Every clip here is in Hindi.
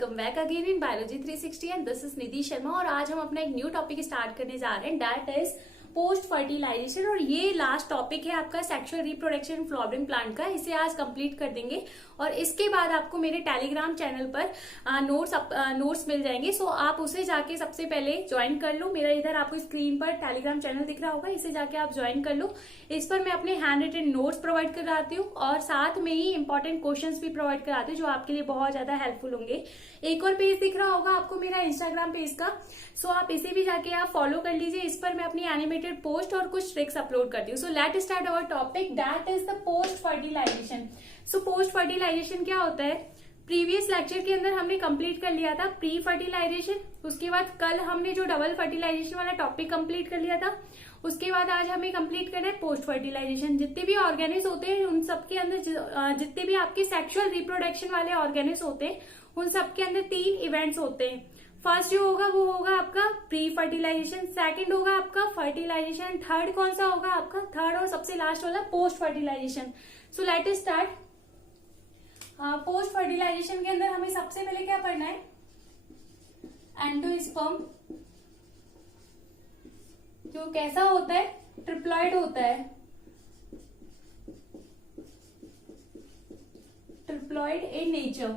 Welcome back again in biology 360 and this is Nidhi Sharma. और आज हम अपना एक न्यू टॉपिक स्टार्ट करने जा रहे हैं, दैट इज पोस्ट फर्टिलाइजेशन। और ये लास्ट टॉपिक है आपका सेक्सुअल रिप्रोडक्शन फ्लावरिंग प्लांट का। इसे आज कंप्लीट कर देंगे और इसके बाद आपको मेरे टेलीग्राम चैनल पर नोट्स मिल जाएंगे। सो आप उसे जाके सबसे पहले ज्वाइन कर लो। मेरा इधर आपको स्क्रीन पर टेलीग्राम चैनल दिख रहा होगा, इसे जाके आप ज्वाइन कर लो। इस पर मैं अपने हैंड रिटन नोट्स प्रोवाइड कराती हूँ और साथ में ही इंपॉर्टेंट क्वेश्चंस भी प्रोवाइड कराती हूँ जो आपके लिए बहुत ज्यादा हेल्पफुल होंगे। एक और पेज दिख रहा होगा आपको मेरा इंस्टाग्राम पेज का, सो आप इसे भी जाके आप फॉलो कर लीजिए। इस पर मैं अपनी एनिमेटेड पोस्ट और कुछ ट्रिक्स अपलोड करती हूँ। So let start our topic, that is the post fertilization. So post fertilization क्या होता है? प्रीवियस लेक्चर के अंदर हमने कंप्लीट कर लिया था प्री फर्टिलाइजेशन। उसके बाद कल हमने जो डबल फर्टिलाइजेशन वाला टॉपिक कंप्लीट कर लिया था। उसके बाद आज हमें कंप्लीट करना है पोस्ट फर्टिलाइजेशन। जितने भी ऑर्गेनिज होते हैं उन सबके अंदर जितने भी आपके सेक्सुअल रिप्रोडक्शन वाले ऑर्गेनिज होते हैं उन सबके अंदर 3 इवेंट्स होते हैं। फर्स्ट जो होगा वो होगा आपका प्री फर्टिलाइजेशन, सेकंड होगा आपका फर्टिलाइजेशन, थर्ड कौन सा होगा आपका? थर्ड और सबसे लास्ट वाला post fertilization. So let us start. Post fertilization के अंदर हमें सबसे पहले क्या पढ़ना है? एंडोस्पर्म जो कैसा होता है? ट्रिप्लॉइड होता है, ट्रिप्लॉइड इन नेचर।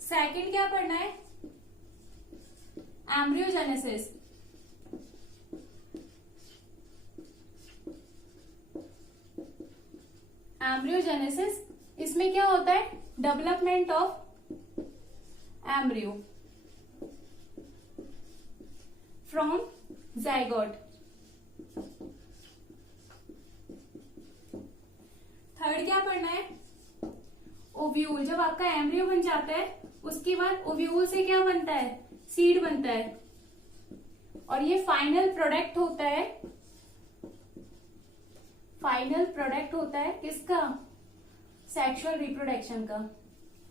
सेकंड क्या पढ़ना है? एम्ब्रियोजेनेसिस, एम्ब्रियोजेनेसिस इसमें क्या होता है? Development of embryo from zygote. Third क्या पढ़ना है? ओव्यूल। जब आपका एम्ब्रियो बन जाता है उसके बाद ओव्यूल से क्या बनता है? सीड बनता है और ये फाइनल प्रोडक्ट होता है। फाइनल प्रोडक्ट होता है किसका? सेक्सुअल रिप्रोडक्शन का।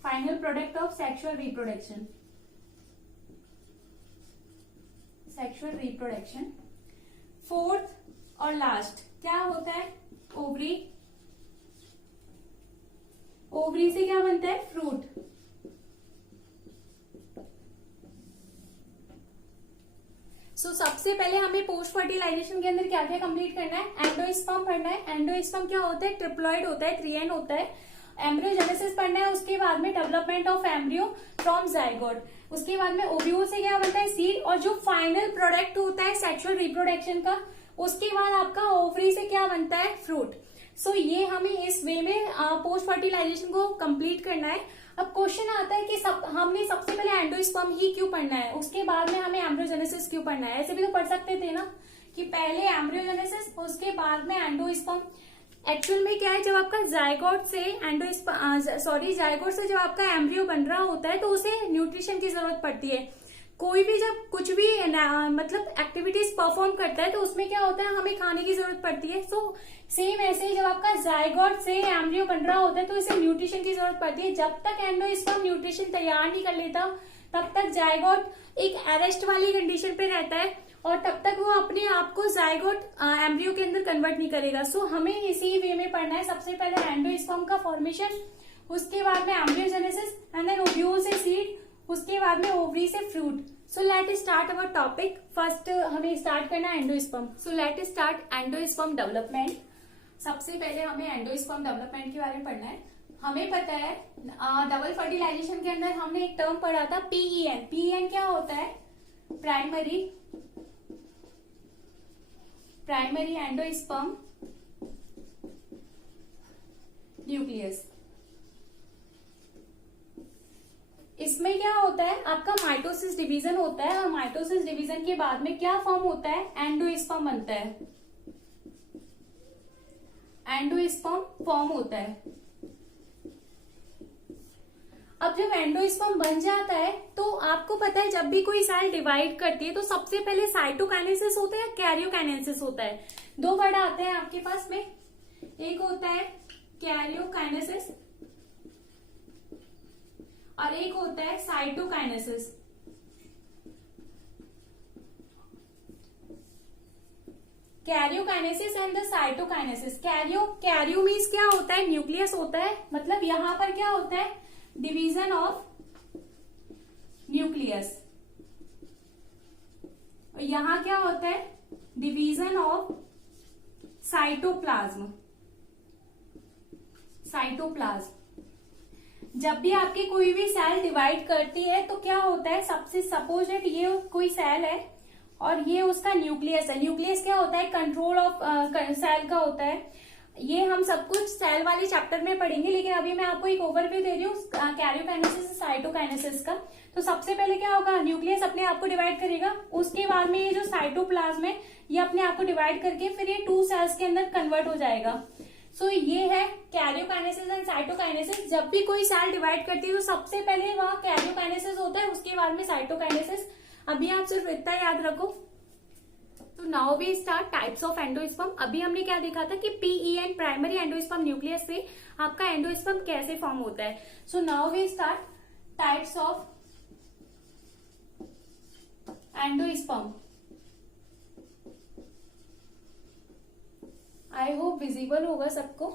Final product of sexual reproduction, sexual reproduction. Fourth और लास्ट क्या होता है? ओवरी। ओवरी से क्या बनता है? फ्रूट। सबसे पहले हमें पोस्ट फर्टिलाइजेशन के अंदर क्या क्या कंप्लीट करना है? एंडोस्पर्म पढ़ना है। एंडोस्पर्म क्या होता है? ट्रिप्लॉइड होता है, 3 एन होता है। एम्ब्रियोजेनेसिस पढ़ना है। उसके बाद में development of embryo from zygote. उसके बाद में ओव्यूल से क्या बनता है? सीड। और जो फाइनल प्रोडक्ट होता है सेक्सुअल रिप्रोडक्शन का, उसके बाद आपका ओवरी से क्या बनता है? फ्रूट। सो ये हमें इस वे में पोस्ट फर्टिलाइजेशन को कंप्लीट करना है। अब क्वेश्चन आता है कि हमने सबसे पहले एंडोस्पर्म ही क्यों पढ़ना है, उसके बाद में हमें एम्ब्रियोजेनेसिस क्यों पढ़ना है? ऐसे भी तो पढ़ सकते थे ना कि पहले एम्ब्रियोजेनेसिस उसके बाद में एंडोस्पर्म। एक्चुअल में क्या है, जब आपका जाइगोट से जाइगोट से जब आपका एम्ब्रियो बन रहा होता है तो उसे न्यूट्रिशन की जरूरत पड़ती है। कोई भी जब कुछ भी मतलब एक्टिविटीज परफॉर्म करता है तो उसमें क्या होता है? हमें खाने की जरूरत पड़ती है। सो सेम ऐसे ही जब आपका जाइगोट से एम्ब्रियो बन रहा होता है तो इसे न्यूट्रिशन की जरूरत पड़ती है। जब तक एंडोस्पर्म न्यूट्रिशन तैयार नहीं कर लेता तब तक जाइगोट एक अरेस्ट वाली कंडीशन पे रहता है और तब तक वो अपने आप को जाइगोट एम्ब्रियो के अंदर कन्वर्ट नहीं करेगा। सो हमें इसी वे में पढ़ना है। सबसे पहले एंडोस्पर्म का फॉर्मेशन, उसके बाद में एम्ब्रियोजेनेसिस एंड देन ओव्यूल से सीड, उसके बाद में ओवरी से fruit. So let start our topic. First हमें स्टार्ट करना है एंडोस्पर्म। सो लेट स्टार्ट एंडोस्पर्म डेवलपमेंट। सबसे पहले हमें एंडोस्पर्म डेवलपमेंट के बारे में पढ़ना है। हमें पता है डबल फर्टिलाइजेशन के अंदर हमने एक टर्म पढ़ा था पीईएन। पीईएन क्या होता है? Primary endosperm nucleus. इसमें क्या होता है? आपका माइटोसिस डिवीजन होता है और माइटोसिस डिवीजन के बाद में क्या फॉर्म होता है? एंडोस्पर्म बनता है, एंडोस्पर्म फॉर्म होता है। अब जब एंडोस्पर्म बन जाता है तो आपको पता है जब भी कोई सेल डिवाइड करती है तो सबसे पहले साइटोकाइनेसिस होता है या कैरियोकाइनेसिस होता है? 2 वर्ड आते हैं आपके पास में, एक होता है कैरियोकाइनेसिस और एक होता है cytokinesis. Karyokinesis and the cytokinesis. Cairo means क्या होता है? न्यूक्लियस होता है, मतलब यहाँ पर क्या होता है? Division of nucleus. यहां क्या होता है, डिवीजन ऑफ साइटोप्लाज्म। साइटोप्लाज्म जब भी आपकी कोई भी सेल डिवाइड करती है तो क्या होता है, सबसे सपोज दैट ये कोई सेल है और ये उसका न्यूक्लियस है। न्यूक्लियस क्या होता है, कंट्रोल ऑफ सेल का होता है। ये हम सब कुछ सेल वाले चैप्टर में पढ़ेंगे, लेकिन अभी मैं आपको एक ओवरव्यू दे रही हूँ कैरियोकाइनेसिस साइटोकाइनेसिस का। तो सबसे पहले क्या होगा, न्यूक्लियस अपने आप को डिवाइड करेगा, उसके बाद में ये जो साइटोप्लाज्म है ये अपने आप को डिवाइड करके फिर ये 2 सेल्स के अंदर कन्वर्ट हो जाएगा। सो ये है कैरियोकाइनेसिस एंड साइटोकाइनेसिस। जब भी कोई सेल डिवाइड करती है तो सबसे पहले वहां कैरियोकाइनेसिस होता है, उसके बाद में साइटोकाइनेसिस। अभी आप सिर्फ इतना याद रखो। तो now we start types of endosperm. अभी हमने क्या देखा था कि पीईएन प्राइमरी एंडोस्पर्म न्यूक्लियस से आपका एंडोस्पर्म कैसे फॉर्म होता है। So now we start types of endosperm. I hope visible होगा सबको।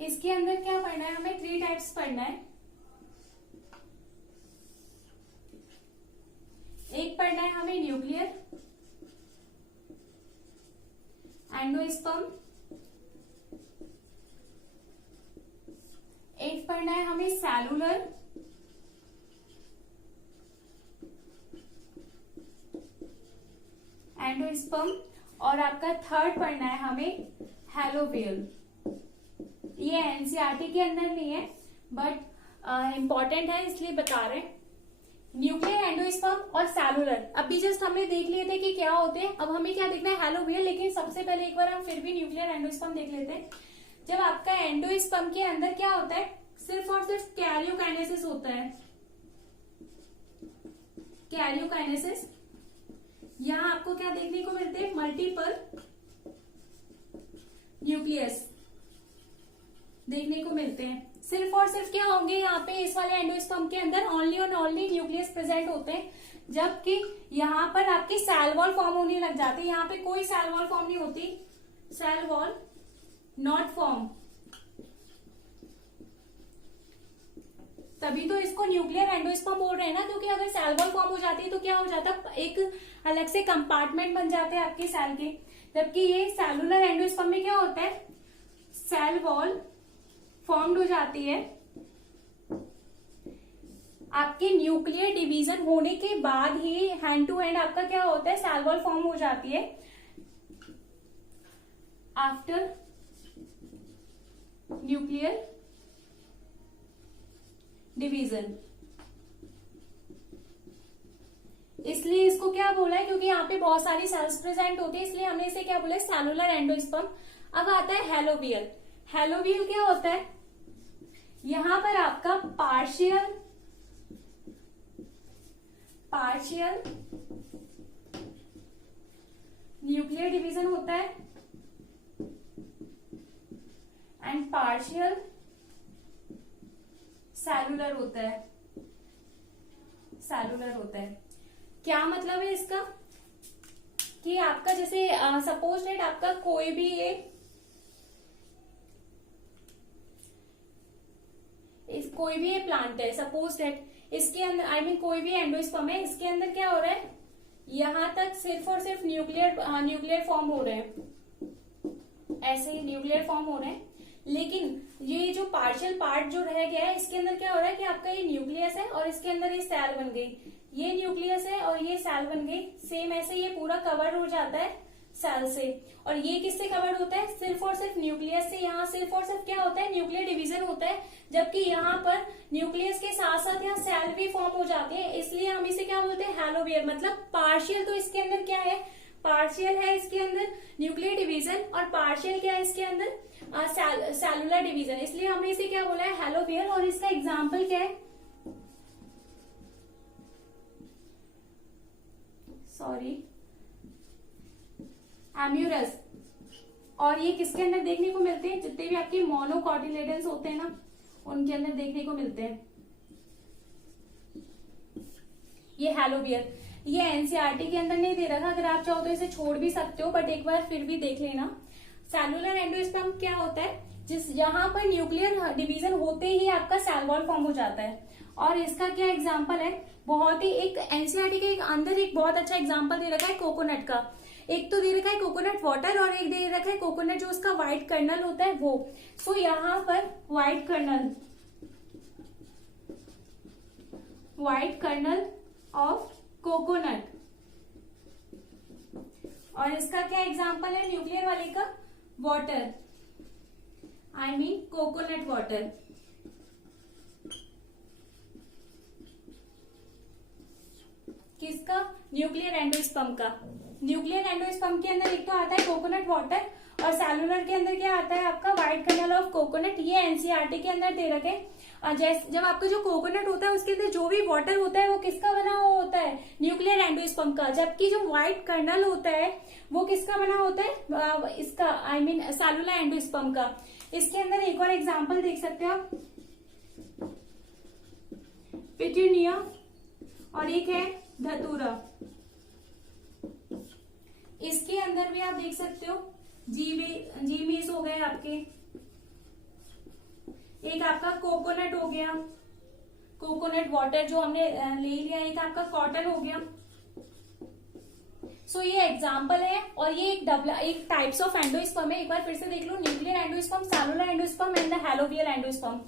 इसके अंदर क्या पढ़ना है हमें, 3 टाइप्स पढ़ना है। एक पढ़ना है हमें न्यूक्लियर एंडोस्पर्म, एक पढ़ना है हमें सेलुलर एंडोस्पर्म, और आपका थर्ड पढ़ना है हमें हैलोवियल। ये एनसीईआरटी के अंदर नहीं है बट इंपॉर्टेंट है इसलिए बता रहे हैं। न्यूक्लियर एंडोस्पर्म और सेलुलर अभी जस्ट हमने देख लिए थे कि क्या होते हैं। अब हमें क्या देखना है, हैलोवियल। लेकिन सबसे पहले एक बार हम फिर भी न्यूक्लियर एंडोस्पर्म देख लेते हैं। जब आपका एंडोस्पर्म के अंदर क्या होता है, सिर्फ और सिर्फ कैरियोकाइनेसिस होता है। कैरियोकाइनेसिस, यहां आपको क्या देखने को मिलते हैं, मल्टीपल न्यूक्लियस देखने को मिलते हैं। सिर्फ और सिर्फ क्या होंगे यहाँ पे इस वाले एंडोस्पर्म के अंदर, ओनली और ओनली न्यूक्लियस प्रेजेंट होते हैं। जबकि यहाँ पर आपकी सेल वॉल फॉर्म होने लग जाती है। यहाँ पे कोई सेल वॉल फॉर्म नहीं होती, सेल वॉल नॉट फॉर्म। तभी तो इसको न्यूक्लियर एंडोस्पर्म बोल रहे हैं ना, क्योंकि अगर सेल वॉल फॉर्म हो जाती है तो क्या हो जाता है, एक अलग से कंपार्टमेंट बन जाते हैं आपके सेल के। जबकि ये सेलुलर एंडोस्पर्म में क्या होता है, सेल वॉल फॉर्म्ड हो जाती है। आपके न्यूक्लियर डिवीजन होने के बाद ही हैंड टू हैंड आपका क्या होता है, सेल वॉल फॉर्म हो जाती है। आफ्टर न्यूक्लियर डिवीजन, इसलिए इसको क्या बोला है, क्योंकि यहाँ पे बहुत सारी सेल्स प्रेजेंट होती है, इसलिए हमने इसे क्या बोला है, सेलुलर एंडोस्पर्म। अब आता है हैलोवियल। हैलोवियल क्या होता है, यहां पर आपका पार्शियल न्यूक्लियर डिवीजन होता है एंड पार्शियल सेलुलर होता है। क्या मतलब है इसका, कि आपका जैसे सपोज दैट आपका कोई भी ये प्लांट है, सपोज दैट इसके अंदर कोई भी एंडोस्पर्म है, इसके अंदर क्या हो रहा है, यहां तक सिर्फ और सिर्फ न्यूक्लियर फॉर्म हो रहे हैं, ऐसे ही न्यूक्लियर फॉर्म हो रहे हैं। लेकिन ये जो पार्शियल पार्ट जो रह गया है, इसके अंदर क्या हो रहा है कि आपका ये न्यूक्लियस है और इसके अंदर ये सेल बन गई, ये न्यूक्लियस है और ये सेल बन गई। सेम ऐसे ये पूरा कवर हो जाता है सेल से। और ये किससे कवर्ड होता है, सिर्फ और सिर्फ न्यूक्लियस से। यहाँ सिर्फ और सिर्फ क्या होता है, न्यूक्लियर डिवीजन होता है, जबकि यहाँ पर न्यूक्लियस के साथ साथ यहाँ सेल भी फॉर्म हो जाते हैं, इसलिए हम इसे क्या बोलते हैं, हैलोवियर। मतलब पार्शियल तो इसके अंदर क्या है, पार्शियल है इसके अंदर न्यूक्लियर डिवीजन, और पार्शियल क्या है इसके अंदर, सेलुलर डिवीजन, इसलिए हमने इसे क्या बोला है, हैलोवियर। और इसका एग्जाम्पल क्या है, एम्यूरस। और ये किसके अंदर देखने को मिलते हैं, जितने भी आपके मोनोकॉटिलेडन्स होते हैं ना, उनके अंदर देखने को मिलते हैं ये हैलोवियर। ये एनसीईआरटी के अंदर नहीं दे रखा, अगर आप चाहो तो इसे छोड़ भी सकते हो, बट एक बार फिर भी देख लेना। सेलुलर एंडोस्पर्म क्या होता है, यहाँ पर न्यूक्लियर डिवीजन होते ही आपका सेल वॉल फॉर्म हो जाता है, और इसका क्या एग्जाम्पल है, बहुत ही एक एनसीईआरटी के अंदर एक बहुत अच्छा एग्जाम्पल दे रखा है कोकोनट का। एक तो दे रखा है कोकोनट वाटर और एक दे रखा है कोकोनट जो उसका व्हाइट कर्नल होता है वो। सो यहाँ पर व्हाइट कर्नल ऑफ कोकोनट, और इसका क्या एग्जाम्पल है न्यूक्लियर वाले का, water, I mean coconut water. किसका, न्यूक्लियर एंडोस्पर्म का। न्यूक्लियर एंडोस्पर्म के अंदर एक तो आता है कोकोनट वाटर और सेलुलर के अंदर क्या आता है आपका व्हाइट कर्नल ऑफ कोकोनट। ये एनसीईआरटी के अंदर दे रखे। जब आपका जो कोकोनट होता है उसके अंदर जो भी वाटर होता है वो किसका बना हुआ होता है, न्यूक्लियर एंडोस्पर्म का। जबकि जो व्हाइट कर्नल होता है वो किसका बना होता है, इसका आई मीन सेलुलर एंडोस्पर्म का। इसके अंदर एक और एग्जाम्पल देख सकते हो आप, पिट्यूनिया और एक है धतूरा। इसके अंदर भी आप देख सकते हो जीमीस हो गए आपके, एक आपका कोकोनट हो गया, कोकोनट वाटर जो हमने ले लिया, एक आपका कॉटन हो गया। सो ये एग्जाम्पल है और ये एक टाइप्स ऑफ एंडोस्पर्म है। एक बार फिर से देख लो, nuclear endosperm, cellular endosperm and the हैलोवियल एंडोस्पर्म।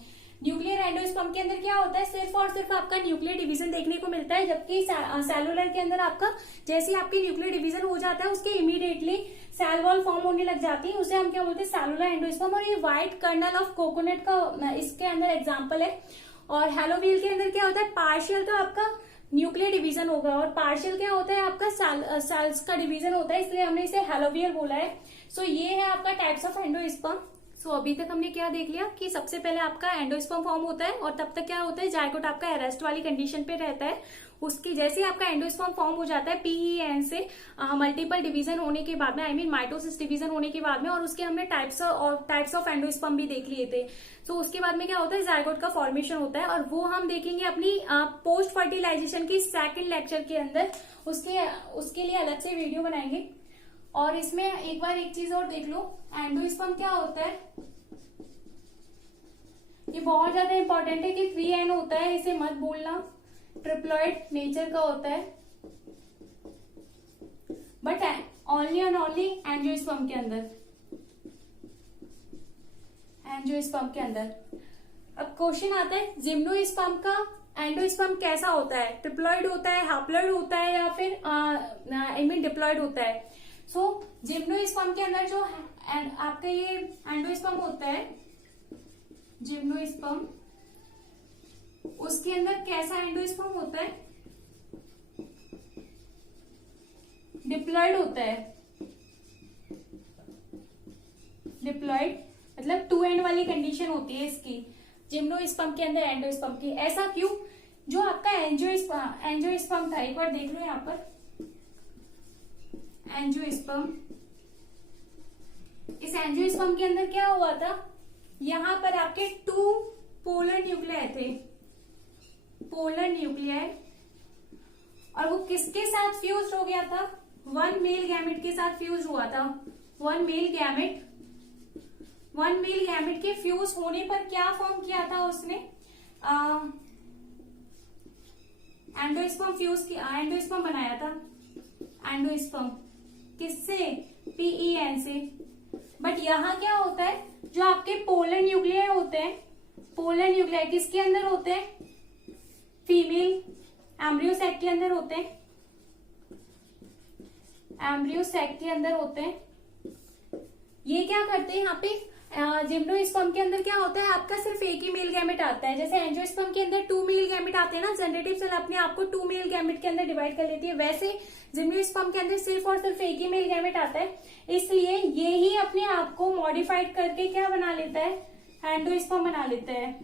न्यूक्लियर एंडोस्पर्म के अंदर क्या होता है, सिर्फ और सिर्फ आपका न्यूक्लियर डिवीजन देखने को मिलता है। जबकि सेलुलर के अंदर आपका जैसे आपकी न्यूक्लियर डिवीजन हो जाता है उसके इमीडिएटली सेल वॉल फॉर्म होने लग जाती है, उसे हम क्या बोलते हैं, सेलुलर एंडोस्पर्म। और ये व्हाइट कर्नल ऑफ कोकोनट का इसके अंदर एग्जाम्पल है। और हैलोवियल के अंदर क्या होता है, पार्शियल तो आपका न्यूक्लियर डिवीजन होगा और पार्शियल क्या होता है आपका सेल्स का डिवीजन होता है, इसलिए हमने इसे हैलोवियल बोला है। सो ये है आपका टाइप्स ऑफ एंडोस्पर्म। सो अभी तक हमने क्या देख लिया कि सबसे पहले आपका एंडोस्पर्म फॉर्म होता है और तब तक क्या होता है, जायगोट आपका अरेस्ट वाली कंडीशन पे रहता है। उसकी जैसे आपका एंडोस्पर्म फॉर्म हो जाता है पीईएन से मल्टीपल डिवीजन होने के बाद में, आई मीन माइटोसिस डिवीजन होने के बाद में, और उसके हमने टाइप्स ऑफ एंडोस्पर्म भी देख लिए थे। तो उसके बाद में क्या होता है, जायगोट का फॉर्मेशन होता है और वो हम देखेंगे अपनी पोस्ट फर्टिलाइजेशन की सेकंड लेक्चर के अंदर। उसके लिए अलग से वीडियो बनाएंगे। और इसमें एक बार एक चीज और देख लो, एंडोस्पर्म क्या होता है, ये बहुत ज्यादा इंपॉर्टेंट है कि 3N होता है, इसे मत भूलना। ट्रिप्लॉइड नेचर का होता है but only and only angiosperm के अंदर। अब क्वेश्चन आता है, जिम्नोस्पर्म का एंडोस्पर्म कैसा होता है, ट्रिप्लॉइड होता है, हैप्लॉइड होता है या फिर आई मीन डिप्लॉइड होता है। सो जिम्नोस्पर्म के अंदर जो आपका ये एंडोस्पर्म होता है, जिम्नोस्पर्म, उसके अंदर कैसा एंडोस्पर्म होता है, डिप्लॉइड होता है। डिप्लॉइड मतलब 2N वाली कंडीशन होती है इसकी, जिम्नोस्पर्म के अंदर एंडोस्पर्म की। ऐसा क्यों, जो आपका एंजियोस्पर्म था, एक बार देख लो यहाँ पर, एंजियोस्पर्म, इस एंजियोस्पर्म के अंदर क्या हुआ था, यहां पर आपके 2 पोलर न्यूक्लियाई थे, पोलर न्यूक्लियाई, और वो किसके साथ फ्यूज हो गया था, 1 मेल गैमेट के साथ फ्यूज हुआ था। 1 मेल गैमेट के फ्यूज होने पर क्या फॉर्म किया था उसने, एंडोस्पर्म बनाया था। एंडोस्पर्म किससे, पीईएन से। बट यहाँ क्या होता है, जो आपके पोलर न्यूक्लियाई होते हैं, पोलर न्यूक्लियाई किसके अंदर होते हैं, फीमेल एम्ब्रियो सैक के अंदर होते हैं, एम्ब्रियो सैक के अंदर होते हैं। ये क्या करते हैं, यहाँ पे जिम्नोस्पर्म के अंदर क्या होता है, आपका सिर्फ एक ही मेल गैमेट आता है। जैसे एंजियोस्पर्म के अंदर 2 मेल गैमेट आते हैं ना, जनरेटिव सेल अपने आप को 2 मेल गैमेट के अंदर डिवाइड कर लेती है, वैसे जिम्नोस्पर्म के अंदर सिर्फ और सिर्फ एक ही मेल गैमेट आता है। इसलिए ये ही अपने आप को मॉडिफाइड करके क्या बना लेता है, एंडोस्पर्म बना लेता है।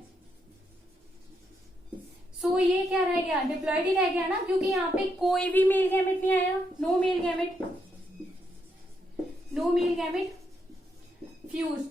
सो ये क्या रह गया, डिप्लॉइड ही रह गया ना, क्योंकि यहाँ पे कोई भी मेल गैमेट नहीं आया, नो मेल गैमेट फ्यूज्ड,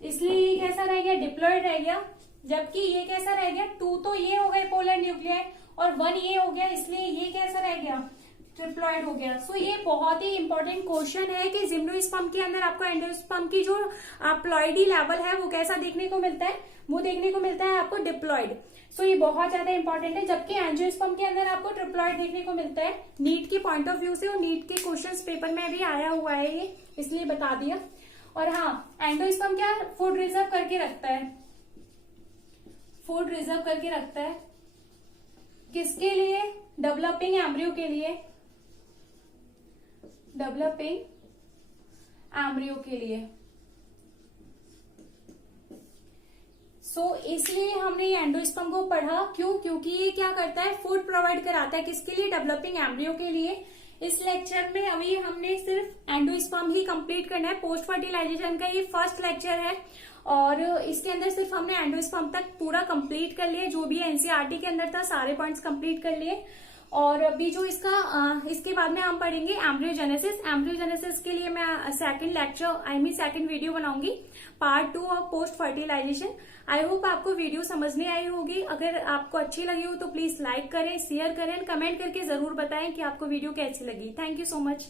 इसलिए ये कैसा रह गया, डिप्लॉइड रह गया। जबकि ये कैसा रह गया, 2 तो ये हो गए पोलर न्यूक्लियाई और 1 ये हो गया, इसलिए ये कैसा रह गया, ट्रिप्लॉइड हो गया। सो ये बहुत ही इंपॉर्टेंट क्वेश्चन है कि जिम्नोस्पर्म के अंदर आपको एंडोस्पर्म की जो प्लॉइडी लेवल है वो कैसा देखने को मिलता है, वो देखने को मिलता है आपको डिप्लॉइड। सो ये बहुत ज्यादा इंपॉर्टेंट है, जबकि एंजियोस्पर्म के अंदर आपको ट्रिप्लॉइड देखने को मिलता है नीट के पॉइंट ऑफ व्यू से, और नीट के क्वेश्चंस पेपर में भी आया हुआ है ये, इसलिए बता दिया। और हाँ, एंडोस्पर्म क्या फूड रिजर्व करके रखता है, फूड रिजर्व करके रखता है किसके लिए, डेवलपिंग एम्ब्रियो के लिए, डेवलपिंग एम्ब्रियो के लिए। इसलिए हमने ये एंडोस्पर्म को पढ़ा, क्यों, क्योंकि ये क्या करता है, फूड प्रोवाइड कराता है किसके लिए, डेवलपिंग एम्ब्रियो के लिए। इस लेक्चर में अभी हमने सिर्फ एंडोस्पर्म ही कंप्लीट करना है, पोस्ट फर्टिलाइजेशन का ये फर्स्ट लेक्चर है, और इसके अंदर सिर्फ हमने एंडोस्पर्म तक पूरा कंप्लीट कर लिया, जो भी एनसीईआरटी के अंदर था सारे पॉइंट्स कंप्लीट कर लिए। और अभी जो इसके बाद में हम पढ़ेंगे एम्ब्रियोजेनेसिस। एम्ब्रियोजेनेसिस के लिए मैं सेकंड लेक्चर सेकंड वीडियो बनाऊंगी, part 2 of post fertilization. I hope आपको वीडियो समझ में आई होगी। अगर आपको अच्छी लगी हो तो प्लीज लाइक करें, शेयर करें, कमेंट करके जरूर बताएं कि आपको वीडियो कैसी लगी। Thank you so much.